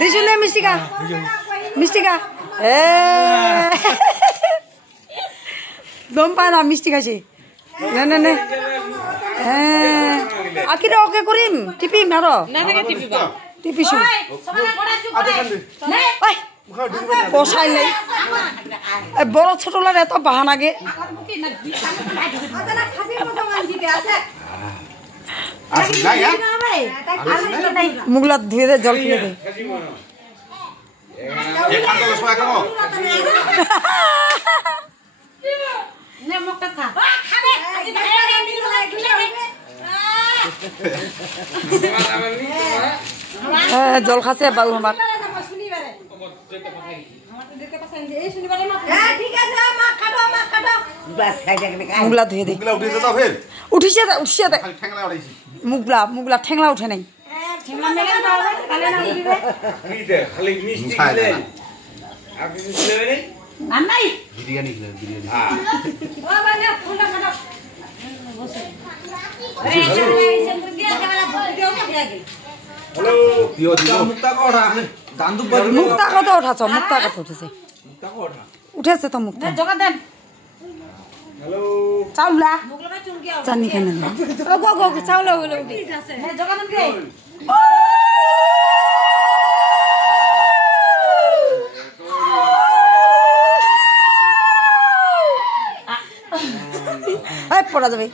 দিছু নে মিষ্টি খা দম পায় না মিষ্টি খাইছে নে আর কি ওকে করিম টিপিম আরো টিপিছু বসাই নাই বড় ছোটলার এত বাহান আগে মুগলা ধুয়ে দে জল ফেলে দে জল খাচ্ছে বাবু আমার মুগলা ধুয়ে দে উঠিছে মুগলা ঠেংলা উঠে নাই মুক্তা কত উঠাছ মুক্তা কত উঠেছে উঠেছে তো মুক্তা চাউলা চানি কেন চাউলা পড়া যাবে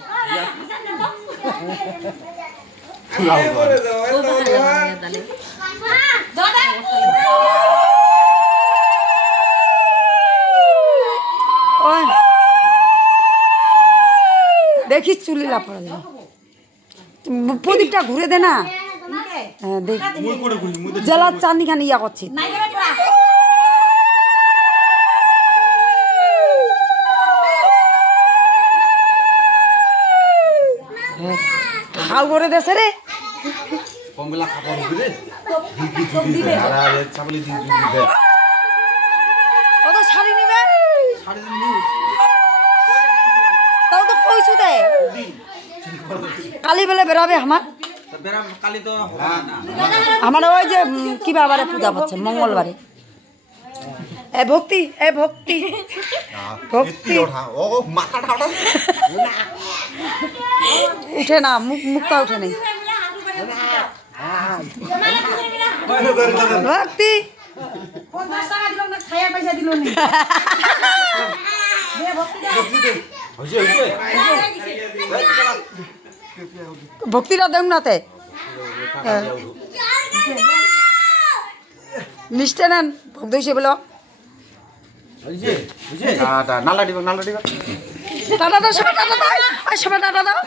দেখিস চুলিলা পড়া যাবে প্রদীপটা ঘুরে দে না জেলা চাঁদনি খানি ইয়া করছি খাও করে দেছে রে শাড়ি নিবে তাও তো কইছু দে কালি বেলা বেরাবে আমার ওই যে কি বাবারে পূজা হচ্ছে মঙ্গলবারে ভক্তি উঠে না মুখটা উঠে নেই ভক্তি ভক্তিটা দেখ না তে নিষ্ঠে নেন ভক্ত হিসেবে টাটা দাও সবাই টাটা দাও